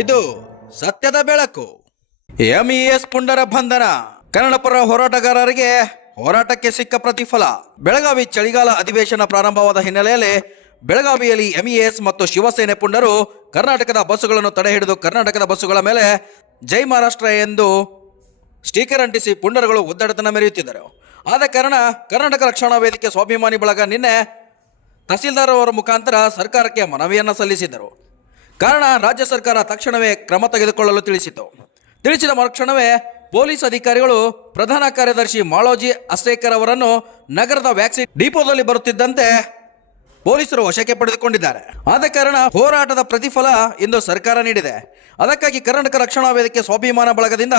ಇದು ಸತ್ಯದ ಬೆಳಕು. ಎಂಇಎಸ್ ಪುಂಡರ ಬಂಧನ. ಕನ್ನಡಪರ ಹೋರಾಟಗಾರರಿಗೆ ಹೋರಾಟಕ್ಕೆ ಸಿಕ್ಕ ಪ್ರತಿಫಲ. ಬೆಳಗಾವಿ ಚಳಿಗಾಲ ಅಧಿವೇಶನ ಪ್ರಾರಂಭವಾದ ಹಿನ್ನೆಲೆಯಲ್ಲಿ ಬೆಳಗಾವಿಯಲ್ಲಿ ಎಂಇಎಸ್ ಮತ್ತು ಶಿವಸೇನೆ ಪುಂಡರು ಕರ್ನಾಟಕದ ಬಸ್ಸುಗಳನ್ನು ತಡೆ ಹಿಡಿದು ಕರ್ನಾಟಕದ ಬಸ್ಸುಗಳ ಮೇಲೆ ಜೈ ಮಹಾರಾಷ್ಟ್ರ ಎಂದು ಸ್ಟಿಕರ್ ಅಂಟಿಸಿ ಪುಂಡರುಗಳು ಒದ್ದಾಡತನ ಮೆರೆಯುತ್ತಿದ್ದರು. ಆದ ಕಾರಣ ಕರ್ನಾಟಕ ರಕ್ಷಣಾ ವೇದಿಕೆ ಸ್ವಾಭಿಮಾನಿ ಬಳಗ ನಿನ್ನೆ ತಹಸೀಲ್ದಾರ್ ಅವರ ಮುಖಾಂತರ ಸರ್ಕಾರಕ್ಕೆ ಮನವಿಯನ್ನು ಸಲ್ಲಿಸಿದರು ಕಾರಣ ರಾಜ್ಯ ಸರ್ಕಾರ ತಕ್ಷಣವೇ ಕ್ರಮ ತೆಗೆದುಕೊಳ್ಳಲು ತಿಳಿಸಿತು. ತಿಳಿಸಿದ ಮರುಕ್ಷಣವೇ ಪೊಲೀಸ್ ಅಧಿಕಾರಿಗಳು ಪ್ರಧಾನ ಕಾರ್ಯದರ್ಶಿ ಮಾಳೋಜಿ ಅಸ್ತೇಕರ್ ಅವರನ್ನು ನಗರದ ವ್ಯಾಕ್ಸಿನ್ ಡಿಪೋದಲ್ಲಿ ಬರುತ್ತಿದ್ದಂತೆ ಪೊಲೀಸರು ವಶಕ್ಕೆ ಪಡೆದುಕೊಂಡಿದ್ದಾರೆ. ಆದ ಕಾರಣ ಹೋರಾಟದ ಪ್ರತಿಫಲ ಇಂದು ಸರ್ಕಾರ ನೀಡಿದೆ. ಅದಕ್ಕಾಗಿ ಕರ್ನಾಟಕ ರಕ್ಷಣಾ ವೇದಿಕೆ ಸ್ವಾಭಿಮಾನ ಬಳಗದಿಂದ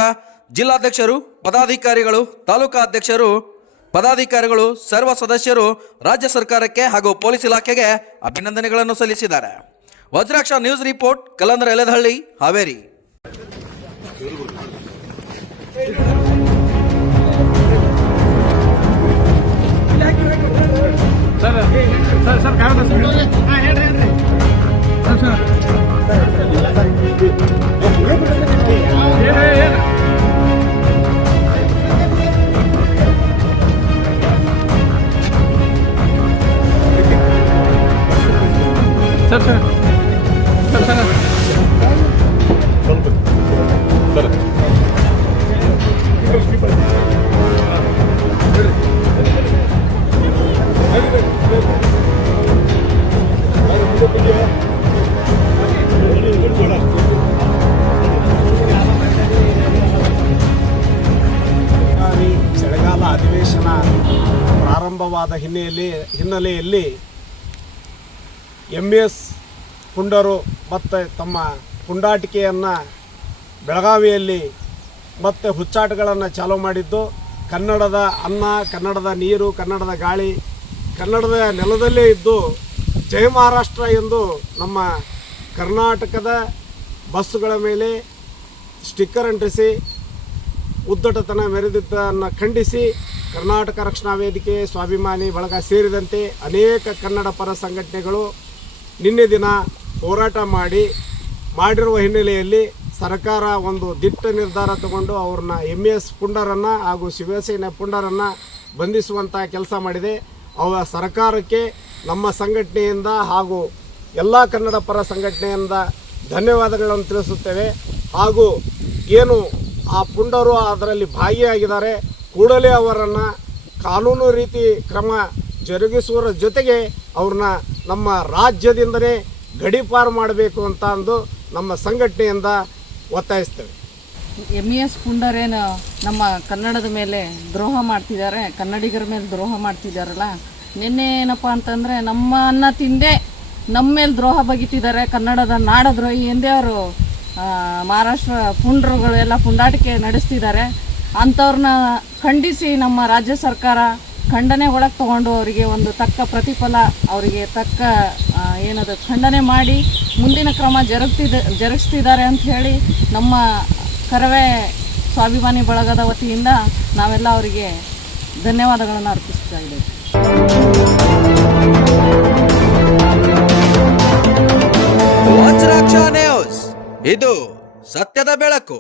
ಜಿಲ್ಲಾಧ್ಯಕ್ಷರು, ಪದಾಧಿಕಾರಿಗಳು, ತಾಲೂಕಾ ಅಧ್ಯಕ್ಷರು, ಪದಾಧಿಕಾರಿಗಳು, ಸರ್ವ ಸದಸ್ಯರು ರಾಜ್ಯ ಸರ್ಕಾರಕ್ಕೆ ಹಾಗೂ ಪೊಲೀಸ್ ಇಲಾಖೆಗೆ ಅಭಿನಂದನೆಗಳನ್ನು ಸಲ್ಲಿಸಿದ್ದಾರೆ. Vajraksha news report Kalandra Eledahalli Haveri sir sir ಚಳಿಗಾಲ ಅಧಿವೇಶನ ಪ್ರಾರಂಭವಾದ ಹಿನ್ನೆಲೆಯಲ್ಲಿ ಹಿನ್ನೆಲೆಯಲ್ಲಿ ಎಂ ಎಸ್ ಪುಂಡರು ಮತ್ತು ತಮ್ಮ ಪುಂಡಾಟಿಕೆಯನ್ನು ಬೆಳಗಾವಿಯಲ್ಲಿ ಮತ್ತು ಹುಚ್ಚಾಟಗಳನ್ನು ಚಾಲೂ ಮಾಡಿದ್ದು. ಕನ್ನಡದ ಅನ್ನ, ಕನ್ನಡದ ನೀರು, ಕನ್ನಡದ ಗಾಳಿ, ಕನ್ನಡದ ನೆಲದಲ್ಲೇ ಇದ್ದು ಜಯ ಮಹಾರಾಷ್ಟ್ರ ಎಂದು ನಮ್ಮ ಕರ್ನಾಟಕದ ಬಸ್ಸುಗಳ ಮೇಲೆ ಸ್ಟಿಕ್ಕರ್ ಅಂಟಿಸಿ, ಉದ್ದಟತನ ಮೆರೆದಿದ್ದನ್ನು ಖಂಡಿಸಿ, ಕರ್ನಾಟಕ ರಕ್ಷಣಾ ವೇದಿಕೆ ಸ್ವಾಭಿಮಾನಿ ಬಳಗ ಸೇರಿದಂತೆ ಅನೇಕ ಕನ್ನಡ ಪರ ಸಂಘಟನೆಗಳು ನಿನ್ನೆ ದಿನ ಹೋರಾಟ ಮಾಡಿ ಮಾಡಿರುವ ಹಿನ್ನೆಲೆಯಲ್ಲಿ ಸರ್ಕಾರ ಒಂದು ದಿಟ್ಟ ನಿರ್ಧಾರ ತಗೊಂಡು ಅವ್ರನ್ನ ಎಂ ಎಸ್ ಪುಂಡರನ್ನು ಹಾಗೂ ಶಿವಸೇನೆ ಪುಂಡರನ್ನು ಬಂಧಿಸುವಂಥ ಕೆಲಸ ಮಾಡಿದೆ. ಅವ ಸರ್ಕಾರಕ್ಕೆ ನಮ್ಮ ಸಂಘಟನೆಯಿಂದ ಹಾಗೂ ಎಲ್ಲ ಕನ್ನಡ ಪರ ಸಂಘಟನೆಯಿಂದ ಧನ್ಯವಾದಗಳನ್ನು ತಿಳಿಸುತ್ತೇವೆ. ಹಾಗೂ ಏನು ಆ ಪುಂಡರು ಅದರಲ್ಲಿ ಭಾಗಿಯಾಗಿದ್ದಾರೆ, ಕೂಡಲೇ ಅವರನ್ನು ಕಾನೂನು ರೀತಿ ಕ್ರಮ ಜರುಗಿಸುವ ಜೊತೆಗೆ ಅವ್ರನ್ನ ನಮ್ಮ ರಾಜ್ಯದಿಂದಲೇ ಗಡೀಪಾರು ಮಾಡಬೇಕು ಅಂತ ಅಂದು ನಮ್ಮ ಸಂಘಟನೆಯಿಂದ ಒತ್ತಾಯಿಸ್ತೇವೆ. ಎಂ ಇ ಎಸ್ ಪುಂಡರೇನು ನಮ್ಮ ಕನ್ನಡದ ಮೇಲೆ ದ್ರೋಹ ಮಾಡ್ತಿದ್ದಾರೆ, ಕನ್ನಡಿಗರ ಮೇಲೆ ದ್ರೋಹ ಮಾಡ್ತಿದ್ದಾರಲ್ಲ, ನಿನ್ನೆ ಏನಪ್ಪ ಅಂತಂದರೆ ನಮ್ಮ ಅನ್ನ ತಿಂದೇ ನಮ್ಮ ಮೇಲೆ ದ್ರೋಹ ಬಗಿತಿದ್ದಾರೆ ಕನ್ನಡದ ನಾಡದ್ರೋಹಿ ಎಂದೇ ಅವರು ಮಹಾರಾಷ್ಟ್ರ ಪುಂಡ್ರುಗಳು ಎಲ್ಲ ಪುಂಡಾಟಿಕೆ ನಡೆಸ್ತಿದ್ದಾರೆ. ಅಂಥವ್ರನ್ನ ಖಂಡಿಸಿ ನಮ್ಮ ರಾಜ್ಯ ಸರ್ಕಾರ ಖಂಡನೆ ಒಳಗೆ ತಗೊಂಡು ಅವರಿಗೆ ಒಂದು ತಕ್ಕ ಪ್ರತಿಫಲ, ಅವರಿಗೆ ತಕ್ಕ ಏನದು ಖಂಡನೆ ಮಾಡಿ ಮುಂದಿನ ಕ್ರಮ ಜರುಗ್ತಿದ, ಜರುಗಿಸ್ತಿದ್ದಾರೆ ಅಂತ ಹೇಳಿ ನಮ್ಮ ಕರವೇ ಸ್ವಾಭಿಮಾನಿ ಬಳಗದ ವತಿಯಿಂದ ನಾವೆಲ್ಲ ಅವರಿಗೆ ಧನ್ಯವಾದಗಳನ್ನು ಅರ್ಪಿಸ್ತಾ ಇದ್ದೇವೆ. ಇದು ಸತ್ಯದ ಬೆಳಕು.